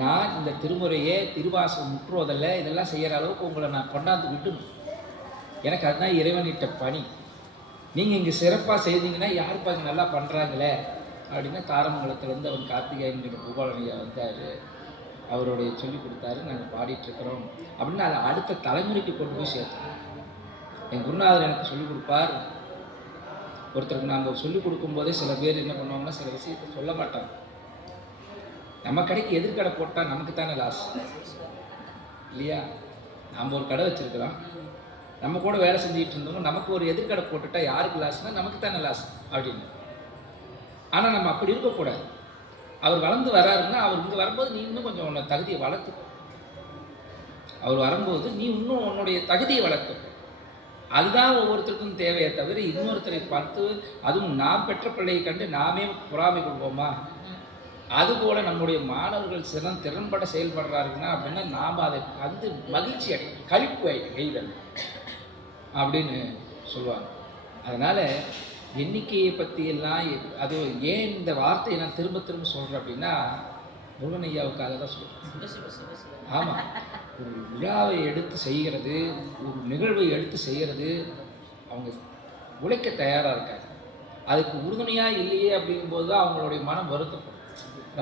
நான் இந்த திருமுறையே திருவாசகம் முற்றுவதில்ல இதெல்லாம் செய்கிற அளவுக்கு உங்களை நான் கொண்டாந்து விட்டுணும். எனக்கு அதுதான் இறைவனிட்ட பணி. நீங்கள் இங்கே சிறப்பாக செய்தீங்கன்னா யாருப்பா இங்கே நல்லா பண்ணுறாங்களே அப்படின்னா தாரமங்கலத்துலேருந்து அவன் கார்த்திகேயன் பூபாலனையா வந்தார். அவருடைய சொல்லி கொடுத்தாரு, நாங்கள் பாடிட்டுருக்குறோம் அப்படின்னு அதை அடுத்த தலைமுறைக்கு கொண்டு போய் சேர்த்தோம். என் குருநாதர் எனக்கு சொல்லிக் கொடுப்பார். ஒருத்தருக்கு நாங்கள் சொல்லிக் கொடுக்கும்போதே சில பேர் என்ன பண்ணுவாங்கன்னா சில விஷயத்தை சொல்ல மாட்டாங்க. நம்ம கடைக்கு எதிர்கடை போட்டால் நமக்கு தானே லாஸ் இல்லையா? நம்ம ஒரு கடை வச்சுருக்கிறோம், நம்ம கூட வேலை செஞ்சுக்கிட்டு இருந்தோம், நமக்கு ஒரு எதிர்கடை போட்டுட்டா யாருக்கு லாஸ்னால் நமக்கு தானே லாஸ் அப்படின்னு. ஆனால் நம்ம அப்படி இருக்கக்கூடாது. அவர் வளர்ந்து வராருன்னா அவர் இங்கே வரும்போது நீ இன்னும் கொஞ்சம் உன்னை தகுதியை வளர்த்து, அவர் வரும்போது நீ இன்னும் உன்னுடைய தகுதியை வளர்த்து. அதுதான் ஒவ்வொருத்தருக்கும் தேவையை தவிர இன்னொருத்தரை பார்த்து அதுவும் நாம் பெற்ற பிள்ளையை கண்டு நாமே பொறாமை கொள்வோமா? அதுபோல் நம்முடைய மாணவர்கள் திறன்பட செயல்படுறாருன்னா அப்படின்னா நாம் அதை வந்து மகிழ்ச்சி அடையும், கழிப்பு எய்தல் அப்படின்னு சொல்லுவாங்க. அதனால் எண்ணிக்கையை பற்றியெல்லாம் அது ஏன் இந்த வார்த்தையை நான் திரும்ப திரும்ப சொல்கிறேன் அப்படின்னா முருகன் ஐயாவுக்காக தான் சொல்கிறேன். ஆமாம், ஒரு விழாவை எடுத்து செய்கிறது, ஒரு நிகழ்வை எடுத்து செய்கிறது, அவங்க உழைக்க தயாராக இருக்காங்க. அதுக்கு உறுதுணையாக இல்லையே அப்படிங்கும்போது தான் அவங்களுடைய மனம் வருத்தப்படும்.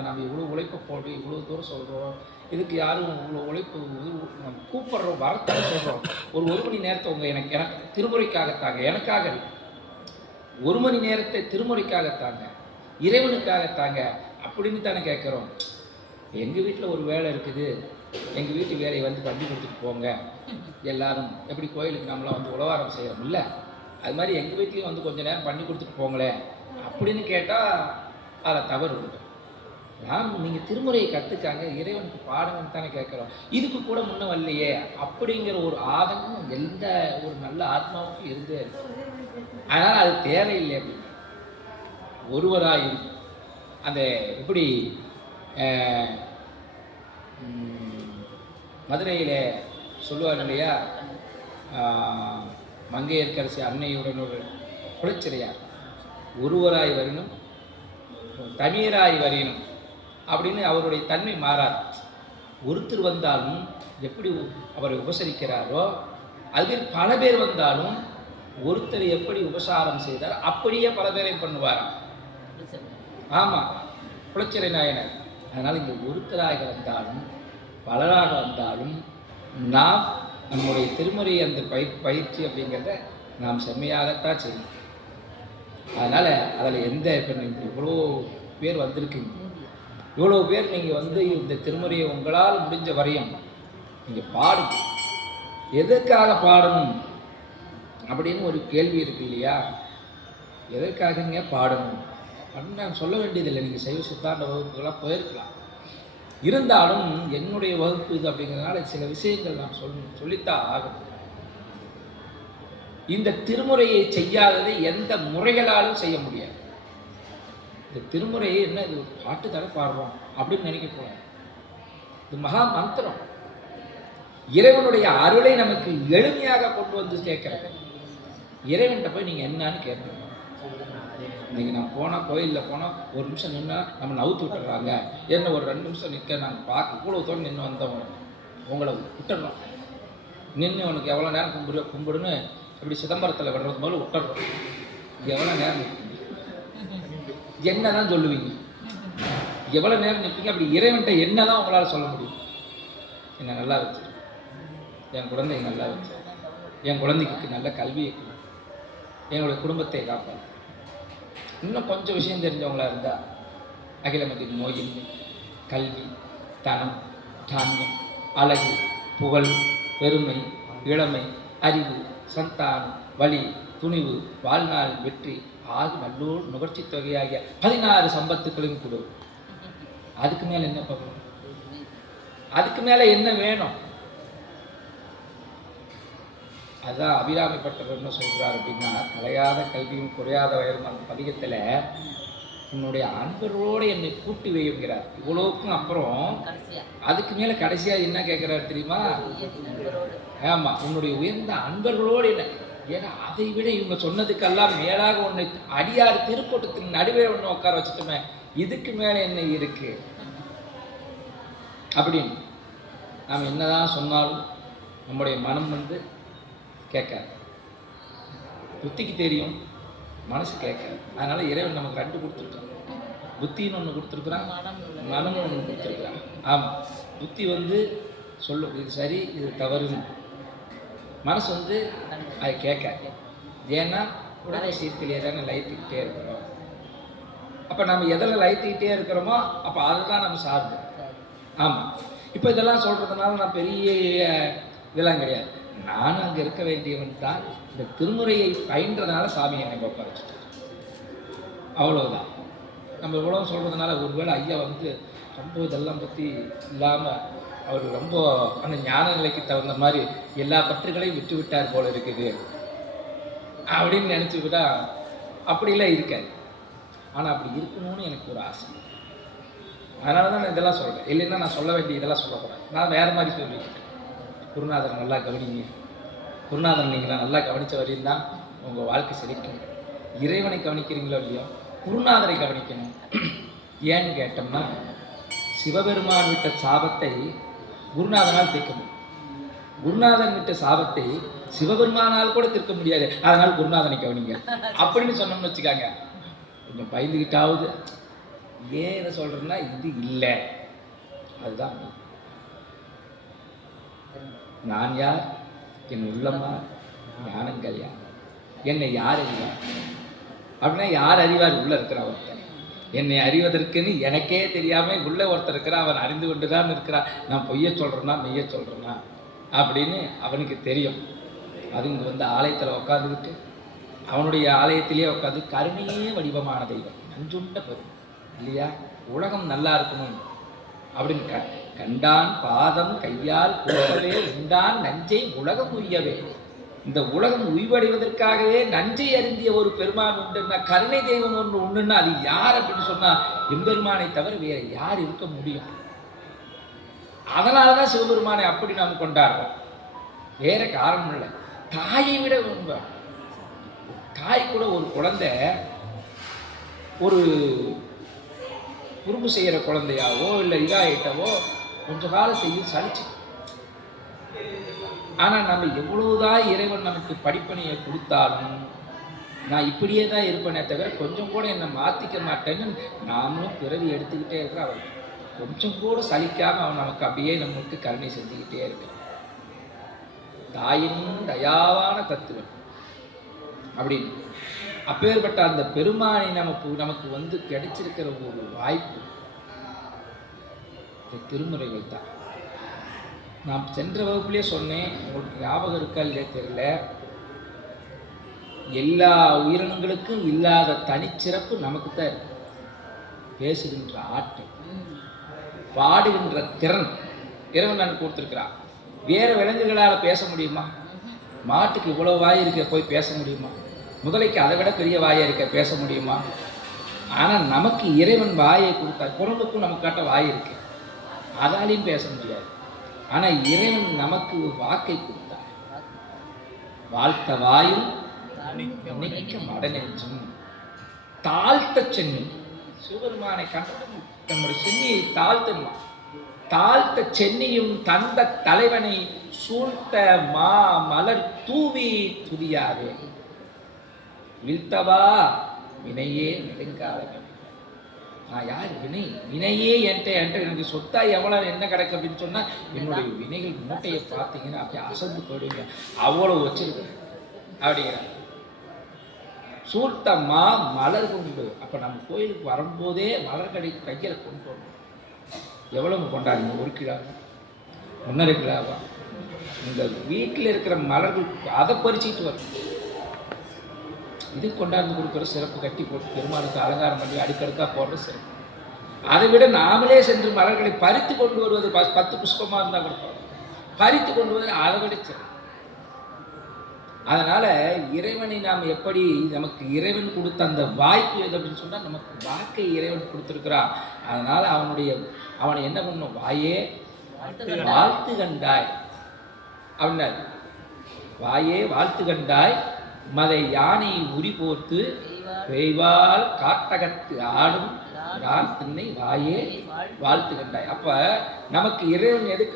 நம்ம இவ்வளோ உழைப்பை போட்டு இவ்வளோ தூரம் சொல்கிறோம், இதுக்கு யாரும் இவ்வளோ உழைப்பு நம்ம கூப்பிட்றோம், வரத்தான சொல்கிறோம். ஒரு மணி நேரத்தை உங்கள் எனக்கு திருமுறைக்காகத்தாங்க, எனக்காக இருக்கு. 1 மணி நேரத்தை திருமுறைக்காகத்தாங்க, இறைவனுக்காகத்தாங்க அப்படின்னு தானே கேட்குறோம். எங்கள் வீட்டில் ஒரு வேலை இருக்குது, எங்கள் வீட்டு வேலையை வந்து பண்ணி கொடுத்துட்டு போங்க. எல்லாரும் எப்படி கோயிலுக்கு நம்மளாம் வந்து உழவாரம் செய்கிறோம் இல்லை, அது மாதிரி எங்கள் வீட்லேயும் வந்து கொஞ்சம் நேரம் பண்ணி கொடுத்துட்டு போங்களேன் அப்படின்னு கேட்டால் அதில் தவறு உண்டு. நீங்கள் திருமுறையை கற்றுக்காங்க, இறைவனுக்கு பாடுங்கன்னு தானே கேட்குறோம். இதுக்கு கூட முன்ன வரலையே அப்படிங்கிற ஒரு ஆதங்கம் எந்த ஒரு நல்ல ஆத்மாவுக்கும் இருந்தே இருக்கு. அதனால் அது தேவையில்லை அப்படின்னு ஒருவராயும் அந்த எப்படி மதுரையில் சொல்லுவார் இல்லையா, மங்கையர்க்கரசி அன்னையுடன் ஒரு குலச்சிறையார், ஒருவராய் வரணும் தனியராய் வரையணும் அப்படின்னு அவருடைய தன்மை மாறாது. ஒருத்தர் வந்தாலும் எப்படி அவரை உபசரிக்கிறாரோ அது பல பேர் வந்தாலும் ஒருத்தர் எப்படி உபசாரம் செய்தார் அப்படியே பல பேரை பண்ணுவார். ஆமாம், குலச்சிறை நாயனர். அதனால் இங்கே ஒருத்தராக வந்தாலும் பலராக வந்தாலும் நாம் நம்முடைய திருமுறை அந்த பயிற்சி அப்படிங்கிறத நாம் செம்மையாகத்தான் செய்யணும். அதனால் அதில் எந்த இப்போ நீங்கள் இவ்வளோ பேர் வந்திருக்கீங்க, இவ்வளோ பேர் நீங்கள் வந்து இந்த திருமுறையை உங்களால் முடிஞ்ச வரையும் நீங்கள் பாடுங்க. எதற்காக பாடணும் அப்படின்னு ஒரு கேள்வி இருக்கு இல்லையா? எதற்காகங்க பாடணும் அப்படின்னு நான் சொல்ல வேண்டியதில்லை. நீங்கள் சைவ சித்தாந்த வகுப்புகளாக போயிருக்கலாம். இருந்தாலும் என்னுடைய வகுப்பு இது அப்படிங்கிறதுனால சில விஷயங்கள் நான் சொல்லித்தான் ஆகும். இந்த திருமுறையை செய்யாததை எந்த முறைகளாலும் செய்ய முடியாது. இந்த திருமுறையை என்ன இது ஒரு பாட்டு தானே பாடுறோம் அப்படின்னு நினைக்க போகிறோம். இது மகா மந்திரம், இறைவனுடைய அருளை நமக்கு எளிமையாக கொண்டு வந்து சேர்க்கிறது. இறைவன்கிட்ட போய் நீங்கள் என்னன்னு கேட்கணும். இன்றைக்கி நான் போனால் கோயிலில் போனால் ஒரு நிமிஷம் நின்னா நம்ம நவுத்து விட்டுறாங்க, என்ன ஒரு 2 நிமிஷம் நிற்க நாங்கள் பார்க்க கூட தோணு நின்று வந்தவங்க உங்களை விட்டுடுறோம். நின்று உனக்கு எவ்வளோ நேரம் கும்பிடுன்னு இப்படி சிதம்பரத்தில் விடுறது போல விட்டுடுறோம். எவ்வளோ நேரம் நிற்பீங்க, என்ன தான் சொல்லுவீங்க, எவ்வளோ நேரம் நிற்பீங்க? அப்படி இறைவன்கிட்ட என்ன தான் உங்களால் சொல்ல முடியும்? என்னை நல்லா வச்சு, என் குழந்தைய நல்லா வச்சு, என் குழந்தைக்கு நல்ல கல்வியை கொடு, என்னுடைய குடும்பத்தை காப்பாற்று. இன்னும் கொஞ்சம் விஷயம் தெரிஞ்சவங்களா இருந்தால் அகிலமதி நோயின்மை, கல்வி, தனம், தானியம், அழகு, புகழ், பெருமை, இளமை, அறிவு, சந்தானம், வலி, துணிவு, வாழ்நாள், வெற்றி ஆகு நல்லூர் நுகர்ச்சி தொகையாகிய 16 சம்பத்துக்களையும் கொடு. அதுக்கு மேலே என்ன பார்க்கணும்? அதுக்கு மேலே என்ன வேணும்? அதுதான் அபிராமிப்பட்டவர் என்ன சொல்கிறார் அப்படின்னா, கலையாத கல்வியும் குறையாத வயலும் அந்த பதிகத்தில் உன்னுடைய அன்பரோடு என்னை கூட்டி வைக்கிறார். இவ்வளோக்கும் அப்புறம் அதுக்கு மேலே கடைசியாக என்ன கேட்குறாரு தெரியுமா? ஆமாம், உன்னுடைய உயர்ந்த அன்பர்களோடு என்ன. ஏன்னா அதை விட இவங்க சொன்னதுக்கெல்லாம் மேலாக ஒன்று அடியார் திருக்கூட்டத்தின் நடுவே ஒன்று உட்கார வச்சுட்டோமே, இதுக்கு மேலே என்ன இருக்கு? அப்படின்னு நாம் என்னதான் சொன்னாலும் நம்முடைய மனம் கேட்காது. புத்திக்கு தெரியும், மனசு கேட்காது. அதனால் இறைவன் நமக்கு 2 கொடுத்துருக்கான். புத்தின்னு ஒன்று கொடுத்துருக்குறான், மனம் ஒன்று கொடுத்துருக்குறான். ஆமாம், புத்தி சொல்லும் இது சரி இது தவறுன்னு. மனசு அது கேட்காது. ஏன்னா உடனே சீர்கிலேயே தானே லயித்துக்கிட்டே இருக்கிறோம். அப்போ நம்ம எதில் லயித்துக்கிட்டே இருக்கிறோமோ அப்போ அதுதான் நம்ம சார்பு. ஆமாம், இப்போ இதெல்லாம் சொல்கிறதுனால நான் பெரிய இதெல்லாம் கிடையாது. நானும் அங்கே இருக்க வேண்டியவன் தான். இந்த திருமுறையை பயின்றதுனால சாமி என்னை உட்கார அவ்வளவுதான். நம்ம இவ்வளோ சொல்கிறதுனால ஒருவேளை ஐயா ரொம்ப இதெல்லாம் பற்றி இல்லாமல் அவர் ரொம்ப அந்த ஞான நிலைக்கு தகுந்த மாதிரி எல்லா பற்றுகளையும் விட்டு விட்டார் போல இருக்குது அப்படின்னு நினச்சிக்கிட்டா அப்படிலாம் இருக்காது. ஆனால் அப்படி இருக்கணும்னு எனக்கு ஒரு ஆசை. அதனால தான் நான் இதெல்லாம் சொல்கிறேன். இல்லைன்னா நான் சொல்ல வேண்டிய இதெல்லாம் சொல்லக்கூடாது. நான் வேறு மாதிரி சொல்லிக்கிட்டேன். குருநாதர் நல்லா கவனிங்க. குருநாதர் நீங்கள் நல்லா கவனித்த வரையும் தான் உங்கள் வாழ்க்கை செழிக்கும். இறைவனை கவனிக்கிறீங்களோ இல்லையோ, குருநாதரை கவனிக்கணும். ஏன்னு கேட்டோம்னா, சிவபெருமான் விட்ட சாபத்தை குருநாதனால் தீர்க்க முடியும். குருநாதன் விட்ட சாபத்தை சிவபெருமானால் கூட தீர்க்க முடியாது. அதனால் குருநாதனை கவனிங்க அப்படின்னு சொன்னோம்னு வச்சுக்காங்க, கொஞ்சம் பயந்துக்கிட்டாவது. ஏன் என்ன சொல்கிறேன்னா, இது இல்லை, அதுதான் நான் யார், என் உள்ளமா, ஞானங்கள் யார், என்னை யார் அறிவார் அப்படின்னா யார் அறிவார்? உள்ள இருக்கிறவன். என்னை அறிவதற்குன்னு எனக்கே தெரியாமல் உள்ள ஒருத்தர் இருக்கிறான், அவன் அறிந்து கொண்டு தான் இருக்கிறான். நான் பொய்ய சொல்கிறேன்னா மெய்ய சொல்கிறேன்னா அப்படின்னு அவனுக்கு தெரியும். அது இங்கே ஆலயத்தில் உட்காந்துக்கிட்டு அவனுடைய ஆலயத்திலேயே உட்காந்து கருணையே வடிவமான தெய்வம், நஞ்சுண்ட பெரும் இல்லையா, உலகம் நல்லா இருக்கணும் அப்படின்னு கண்டான் பாதம் கையால் கூடவே உண்டான் நஞ்சை உலகம் உரியவே. இந்த உலகம் உய்வடைவதற்காகவே நஞ்சை அருந்திய ஒரு பெருமான் உண்டுன்னா, கருணை தெய்வம் ஒன்று உண்டுன்னா அது யார் அப்படின்னு சொன்னா எம்பெருமானை தவிர வேற யார் இருக்க முடியும்? அதனாலதான் சிவபெருமானை அப்படி நாம் கொண்டாடுறோம். வேற காரணம் இல்லை. தாயை விட தாய் கூட ஒரு குழந்தை ஒரு குறும்பு செய்கிற குழந்தையாவோ இல்லை இதாயிட்டவோ கொஞ்ச காலம் செய்ய சலிச்சு. ஆனால் நம்ம எவ்வளவுதான் இறைவன் நமக்கு படிப்பணியை கொடுத்தாலும் நான் இப்படியே தான் இருப்பேனே தவிர கொஞ்சம் கூட என்னை மாற்றிக்க மாட்டேன்னு நாமளும் பிறவி எடுத்துக்கிட்டே இருக்கிற அவன் கொஞ்சம் கூட சலிக்காமல் அவன் நமக்கு அப்படியே நமக்கு கருணை செஞ்சுக்கிட்டே இருக்கிறான். தாயின் தயாவான தத்துவம் அப்படின்னு அப்பேற்பட்ட அந்த பெருமானை நமக்கு கிடைச்சிருக்கிற ஒரு வாய்ப்பு இந்த திருமுறைகள் தான். நான் சென்ற வகுப்புலேயே சொன்னேன், உங்களுக்கு ஞாபகம் இருக்கா இல்லையே தெரியல, எல்லா உயிரினங்களுக்கும் இல்லாத தனிச்சிறப்பு நமக்கு தான் இருக்கு. பேசுகின்ற ஆற்றல், பாடுகின்ற திறன் இறைவன் நான் கொடுத்துருக்கிறான். வேறு விலங்குகளால் பேச முடியுமா? மாட்டுக்கு இவ்வளோ வாய் இருக்க போய் பேச முடியுமா? முதலைக்கு அதை விட பெரிய வாயை இருக்க பேச முடியுமா? ஆனால் நமக்கு இறைவன் வாயை கொடுத்தார். குரலுக்கும் நமக்காட்ட வாய் இருக்கு, அதாலையும் பேச முடியாது. ஆனால் இறைவன் நமக்கு வாக்கை கொடுத்தார். வாழ்த்த வாயும் மடநெஞ்சும் தாழ்த்த சென்னும். சிவபெருமானை கண்டதும் நம்முடைய சென்னியை தாழ்த்தணும். தாழ்த்த சென்னியும் தந்த தலைவனை சூழ்த்த மா மலர் தூவி துதியாதே வீழ்த்தவா வினையே நெடுங்கால. நான் யார்? வினையே என்கிட்ட எனக்கு சொத்தா எவ்வளவு என்ன கிடைக்கும் அப்படின்னு சொன்னா, என்னுடைய வினைகள் மூட்டையை பார்த்தீங்கன்னா அப்படியே அசந்து போயிடுங்க, அவ்வளவு வச்சிருக்கேன் அப்படிங்கிற. சூழ்த்தம்மா மலர் கொண்டு. அப்ப நம்ம கோயிலுக்கு வரும்போதே மலர் கையில கொண்டு வரணும். எவ்வளவு கொண்டாடுங்க? 1 கிலோவா 1.5 கிலோவா? இந்த வீட்டில் இருக்கிற மலர்கள் அதை பறிச்சுட்டு வரும். இது கொண்டாந்து கொடுக்குற சிறப்பு, கட்டி போட்டு பெருமாளுக்கு அலங்காரம் பண்ணி அடுக்கடுக்கா போடுற சிறப்பு. அதை விட நாமளே சென்று மலர்களை பறித்து கொண்டு வருவது 10 புஷ்பமாக இருந்தால் கொடுப்போம், பறித்து கொண்டு வருவது அதை விட சிறப்பு. அதனால இறைவனை நாம் எப்படி, நமக்கு இறைவன் கொடுத்த அந்த வாய்ப்பு எது அப்படின்னு சொன்னால், நமக்கு வாக்கை இறைவன் கொடுத்துருக்கிறான். அதனால அவனை என்ன பண்ணும்? வாயே வாழ்த்து கண்டாய் அப்படின்னாரு. வாயே வாழ்த்து கண்டாய் மதை யானை உரி போர்த்து பெய்வால் காட்டகத்து ஆடும் தின்னை வாயே வாழ்த்து கண்டாய். அப்ப நமக்கு இறைவன் எதுக்கு